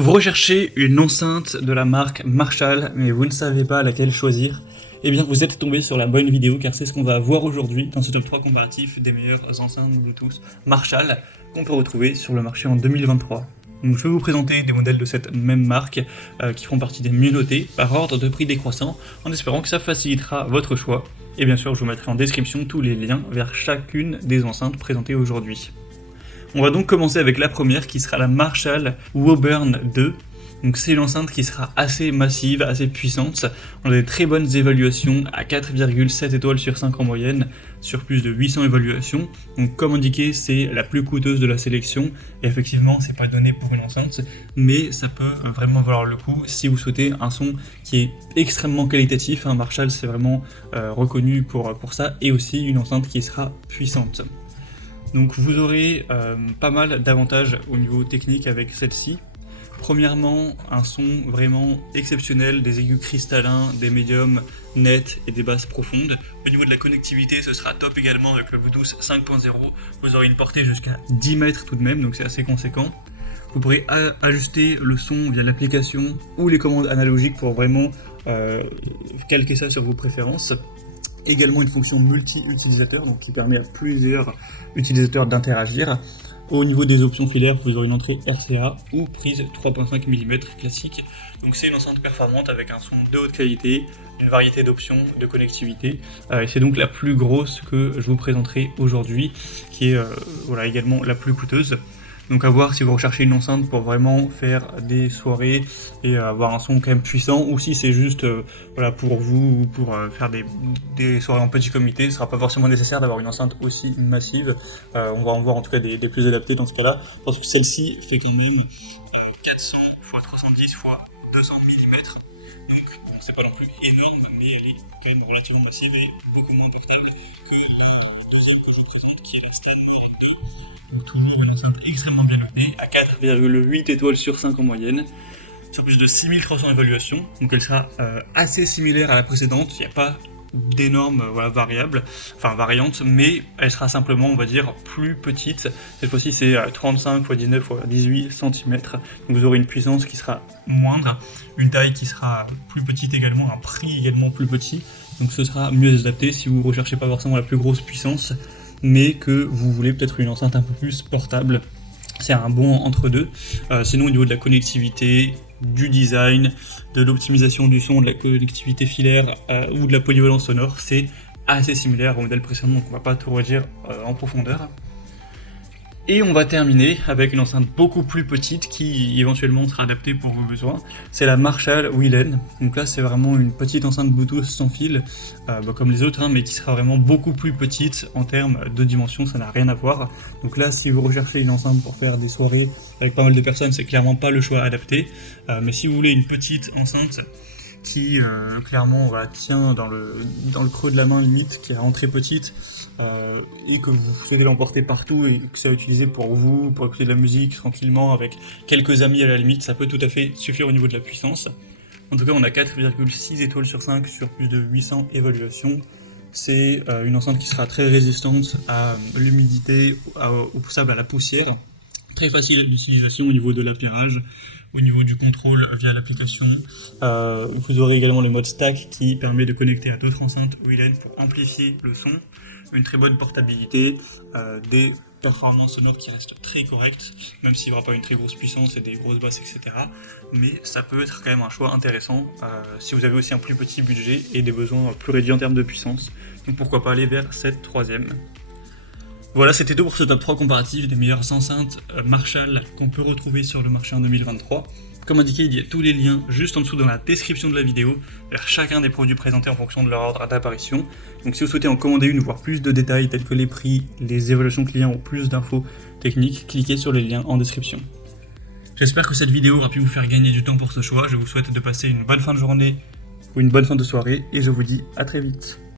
Vous recherchez une enceinte de la marque Marshall, mais vous ne savez pas laquelle choisir. Eh bien, vous êtes tombé sur la bonne vidéo, car c'est ce qu'on va voir aujourd'hui dans ce top 3 comparatif des meilleures enceintes Bluetooth Marshall qu'on peut retrouver sur le marché en 2023. Donc, je vais vous présenter des modèles de cette même marque qui font partie des mieux notés par ordre de prix décroissant, en espérant que ça facilitera votre choix. Et bien sûr, je vous mettrai en description tous les liens vers chacune des enceintes présentées aujourd'hui. On va donc commencer avec la première qui sera la Marshall Woburn 2. Donc c'est une enceinte qui sera assez massive, assez puissante. On a des très bonnes évaluations à 4,7 étoiles sur 5 en moyenne, sur plus de 800 évaluations. Donc comme indiqué, c'est la plus coûteuse de la sélection. Et effectivement, c'est pas donné pour une enceinte, mais ça peut vraiment valoir le coup si vous souhaitez un son qui est extrêmement qualitatif. Marshall, c'est vraiment reconnu pour ça, et aussi une enceinte qui sera puissante. Donc vous aurez pas mal d'avantages au niveau technique avec celle-ci. Premièrement, un son vraiment exceptionnel, des aigus cristallins, des médiums nets et des basses profondes. Au niveau de la connectivité, ce sera top également avec le Bluetooth 5.0. Vous aurez une portée jusqu'à 10 mètres tout de même, donc c'est assez conséquent. Vous pourrez ajuster le son via l'application ou les commandes analogiques pour vraiment calquer ça sur vos préférences. Également une fonction multi-utilisateur, donc qui permet à plusieurs utilisateurs d'interagir. Au niveau des options filaires, vous aurez une entrée RCA ou prise 3.5 mm classique. Donc c'est une enceinte performante avec un son de haute qualité, une variété d'options de connectivité. Et c'est donc la plus grosse que je vous présenterai aujourd'hui, qui est également la plus coûteuse. Donc à voir si vous recherchez une enceinte pour vraiment faire des soirées et avoir un son quand même puissant, ou si c'est juste pour vous ou pour faire des soirées en petit comité. Ce ne sera pas forcément nécessaire d'avoir une enceinte aussi massive. On va en voir en tout cas des plus adaptées dans ce cas-là, parce que celle-ci fait quand même 400 x 310 x 200 mm. Donc c'est pas non plus énorme, mais elle est quand même relativement massive et beaucoup moins portable que la deuxième que je vous présente, qui est la Stanmore 2. Donc toujours une enceinte extrêmement bien notée, à 4,8 étoiles sur 5 en moyenne, sur plus de 6300 évaluations. Donc elle sera assez similaire à la précédente, il n'y a pas d'énormes variantes, mais elle sera simplement, on va dire, plus petite. Cette fois-ci c'est 35 x 19 x 18 cm, donc vous aurez une puissance qui sera moindre, une taille qui sera plus petite également, un prix également plus petit, donc ce sera mieux adapté si vous ne recherchez pas forcément la plus grosse puissance, mais que vous voulez peut-être une enceinte un peu plus portable. C'est un bon entre-deux. Sinon, au niveau de la connectivité, du design, de l'optimisation du son, de la connectivité filaire ou de la polyvalence sonore, c'est assez similaire au modèle précédent, donc on va pas tout redire en profondeur. Et on va terminer avec une enceinte beaucoup plus petite qui éventuellement sera adaptée pour vos besoins. C'est la Marshall Willen. Donc là c'est vraiment une petite enceinte Bluetooth sans fil, comme les autres, mais qui sera vraiment beaucoup plus petite en termes de dimension, ça n'a rien à voir. Donc là si vous recherchez une enceinte pour faire des soirées avec pas mal de personnes, c'est clairement pas le choix adapté. Mais si vous voulez une petite enceinte qui clairement tient dans le creux de la main limite, qui est vraiment très petite, et que vous souhaitez l'emporter partout et que ça utilisé pour vous, pour écouter de la musique tranquillement avec quelques amis à la limite, ça peut tout à fait suffire au niveau de la puissance. En tout cas, on a 4,6 étoiles sur 5 sur plus de 800 évaluations. C'est une enceinte qui sera très résistante à l'humidité, au sable, à la poussière. Très facile d'utilisation au niveau de l'appairage, au niveau du contrôle via l'application. Vous aurez également le mode stack qui permet de connecter à d'autres enceintes Willen pour amplifier le son. Une très bonne portabilité, des performances sonores qui restent très correctes, même s'il n'y aura pas une très grosse puissance et des grosses basses, etc. Mais ça peut être quand même un choix intéressant si vous avez aussi un plus petit budget et des besoins plus réduits en termes de puissance. Donc pourquoi pas aller vers cette troisième. Voilà, c'était tout pour ce top 3 comparatif des meilleures enceintes Marshall qu'on peut retrouver sur le marché en 2023. Comme indiqué, il y a tous les liens juste en dessous dans la description de la vidéo vers chacun des produits présentés en fonction de leur ordre d'apparition. Donc si vous souhaitez en commander une ou voir plus de détails tels que les prix, les évaluations clients ou plus d'infos techniques, cliquez sur les liens en description. J'espère que cette vidéo aura pu vous faire gagner du temps pour ce choix. Je vous souhaite de passer une bonne fin de journée ou une bonne fin de soirée et je vous dis à très vite.